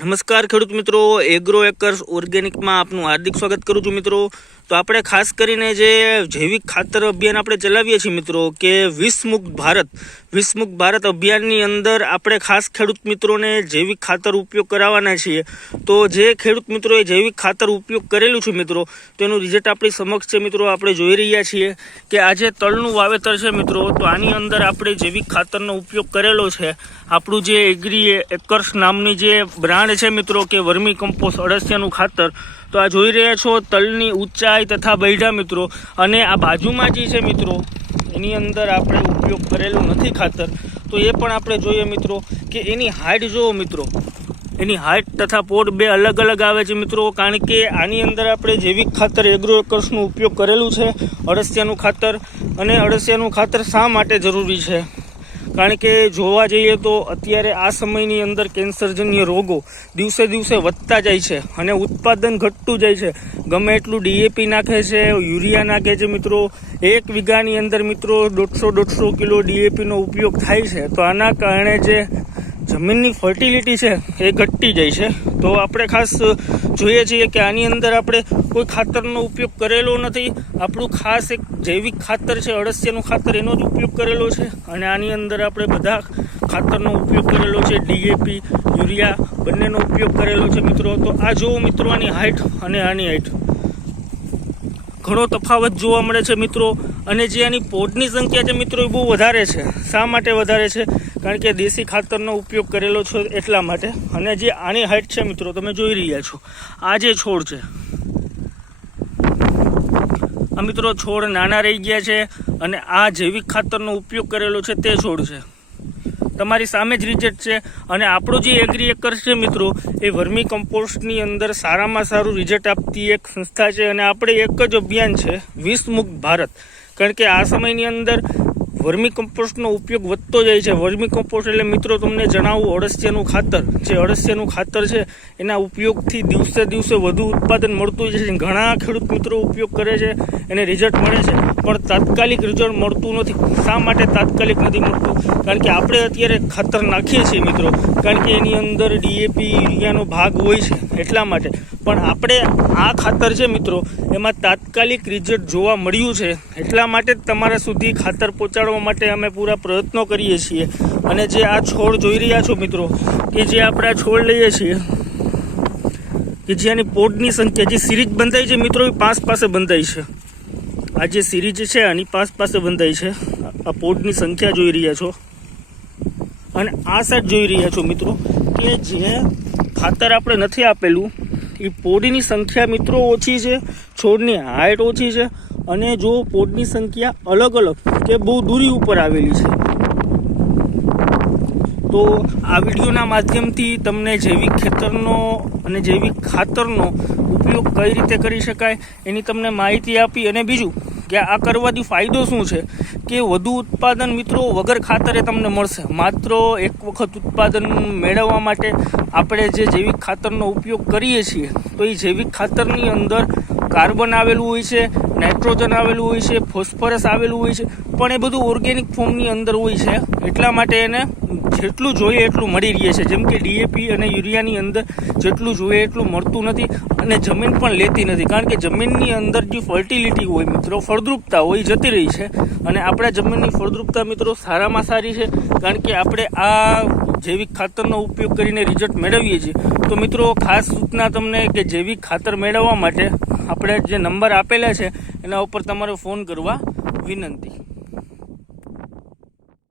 નમસ્કાર ખેડૂત મિત્રો એગ્રો એકર્સ ઓર્ગેનિકમાં આપનું હાર્દિક સ્વાગત કરું છું મિત્રો. તો આપણે ખાસ કરીને જે જૈવિક ખાતર અભિયાન આપણે ચલાવીએ છીએ મિત્રો, કે વિષમુક્ત ભારત. વિષમુક્ત ભારત અભિયાનની અંદર આપણે ખાસ ખેડૂત મિત્રોને જૈવિક ખાતર ઉપયોગ કરાવવાના છીએ. તો જે ખેડૂત મિત્રોએ જૈવિક ખાતર ઉપયોગ કરેલું છે મિત્રો, તેનું રિઝલ્ટ આપણી સમક્ષ છે મિત્રો, આપણે જોઈ રહ્યા છીએ કે આજે તલનું વાવેતર છે મિત્રો, તો આની અંદર આપણે જૈવિક ખાતરનો ઉપયોગ કરેલો છે. આપણું જે એગ્રી એકર્સ નામની જે બ્રાન્ડ છે મિત્રો કે વર્મી કમ્પોસ્ટ અળસિયાનું ખાતર. તો આ જોઈ રહ્યા છો, તલની ઊંચાઈ તથા બૈઢા મિત્રો. અને આ બાજુમાં જે છે મિત્રો, એની અંદર આપણે ઉપયોગ કરેલું નથી ખાતર. તો એ પણ આપણે જોઈએ મિત્રો કે એની હાઇટ જુઓ મિત્રો. એની હાઇટ તથા પોટ બે અલગ અલગ આવે છે મિત્રો. કારણ કે આની અંદર આપણે જૈવિક ખાતર એગ્રોએકર્સનો ઉપયોગ કરેલું છે અળસિયાનું ખાતર. અને અળસિયાનું ખાતર શા માટે જરૂરી છે? કારણ કે જોવા જઈએ તો અત્યારે આ સમયની અંદર કેન્સરજન્ય રોગો દિવસે દિવસે વધતા જાય છે અને ઉત્પાદન ઘટતું જાય છે. ગમે એટલું ડીએપી નાખે છે, યુરિયા નાખે છે મિત્રો. એક વીઘાની અંદર મિત્રો દોઢસો દોઢસો કિલો ડીએપીનો ઉપયોગ થાય છે. તો આના કારણે જે જમીનની ફર્ટિલિટી છે એ ઘટતી જાય છે. તો આપણે ખાસ જોઈએ છીએ કે આની અંદર આપણે કોઈ ખાતરનો ઉપયોગ કરેલો નથી. આપણું ખાસ એક જૈવિક ખાતર છે, અળસિયાનું ખાતર, એનો જ ઉપયોગ કરેલો છે. અને આની અંદર આપણે બધા ખાતરનો ઉપયોગ કરેલો છે ડીએપી યુરિયા, બંનેનો ઉપયોગ કરેલો છે મિત્રો. તો આ જુઓ મિત્રો આની હાઇટ અને આની હાઇટ ઘણો તફાવત જોવા મળે છે મિત્રો. અને જે આની પોટની સંખ્યા છે મિત્રો, એ બહુ વધારે છે. શા માટે વધારે છે? કારણ કે દેશી ખાતરનો ઉપયોગ કરેલો છે એટલા માટે. અને જે આની હાઇટ છે મિત્રો, તમે જોઈ રહ્યા છો. આ જે છોડ છે. આ મિત્રો છોડ નાના રહી ગયા છે અને આ જૈવિક ખાતરનો ઉપયોગ કરેલો છે તે છોડ છે. તમારી સામે જ રિઝલ્ટ છે અને આપણું જે એગ્રી એકર છે મિત્રો, એ વર્મી કમ્પોસ્ટની અંદર સારામાં સારું રિઝલ્ટ આપતી એક સંસ્થા છે અને આપણે એક જ અભિયાન છે વિષમુક્ત ભારત. કારણ કે આ સમયની અંદર વર્મી કમ્પોસ્ટનો ઉપયોગ વધતો જાય છે. વર્મી કમ્પોસ્ટ એટલે મિત્રો તમને જણાવું અળસિયાનું ખાતર. જે અળસિયાનું ખાતર છે, એના ઉપયોગથી દિવસે દિવસે વધુ ઉત્પાદન મળતું જાય છે. ઘણા ખેડૂત મિત્રો ઉપયોગ કરે છે, એને રિઝલ્ટ મળે છે. પણ તાત્કાલિક રિઝલ્ટ મળતું નથી. શા માટે તાત્કાલિક નથી મળતું? કારણ કે આપણે અત્યારે ખાતર નાખીએ છીએ મિત્રો. કારણ કે એની અંદર ડીએપી યુરિયાનો ભાગ હોય છે, એટલા માટે. પણ આપણે આ ખાતર છે મિત્રો, એમાં તાત્કાલિક રિઝલ્ટ જોવા મળ્યું છે, એટલા માટે જ તમારા સુધી ખાતર પહોંચાડવા માટે અમે પૂરા પ્રયત્નો કરીએ છીએ. અને જે આ છોડ જોઈ રહ્યા છો મિત્રો, કે જે આપણે આ છોડ લઈએ છીએ, કે જે આની પોટની સંખ્યા, જે સિરીજ બંધાઈ છે મિત્રો, એ પાંચ પાસે બંધાઈ છે. આ જે સિરીજ છે, આની પાસ પાસે બંધાઈ છે. આ પોટની સંખ્યા જોઈ રહ્યા છો. અને આ સાઈડ જોઈ રહ્યા છો મિત્રો, કે જે ખાતર આપણે નથી આપેલું, એ પોડની સંખ્યા મિત્રો ઓછી છે, છોડની હાઇટ ઓછી છે, અને જો પોડની સંખ્યા અલગ અલગ કે બહુ દૂરી ઉપર આવેલી છે તો આ વિડીયોના માધ્યમથી તમને જૈવિક ખેતરનો અને જૈવિક ખાતરનો ઉપયોગ કઈ રીતે કરી શકાય એની તમને માહિતી આપી અને બીજું કે આ કરવાથી ફાયદો શું છે કે વધુ ઉત્પાદન મિત્રો વગર ખાતરે તમને મળશે. માત્ર એક વખત ઉત્પાદન મેળવવા માટે આપણે જે જૈવિક ખાતરનો ઉપયોગ કરીએ છીએ, તો એ જૈવિક ખાતરની અંદર કાર્બન આવેલું હોય છે નાઇટ્રોજન આવેલું હોય છે, ફોસ્ફરસ આવેલું હોય છે, પણ એ બધું ઓર્ગેનિક ફોર્મની અંદર હોય છે. એટલા માટે એને જેટલું જોઈએ એટલું મળી રહે છે. જેમ કે ડીએપી અને યુરિયાની અંદર જેટલું જોઈએ એટલું મળતું નથી અને જમીન પણ લેતી નથી. કારણ કે જમીનની અંદર જે ફર્ટિલિટી હોય મિત્રો, ફળદ્રુપતા હોય, જતી રહી છે. અને આપણા જમીનની ફળદ્રુપતા મિત્રો સારામાં સારી છે. કારણ કે આપણે આ જૈવિક ખાતરનો ઉપયોગ કરીને રિઝલ્ટ મેળવીએ છીએ. તો મિત્રો, ખાસ સૂચના તમને કે જૈવિક ખાતર મેળવવા માટે આપણે જે નંબર આપેલા છે એના ઉપર તમારે ફોન કરવા વિનંતી.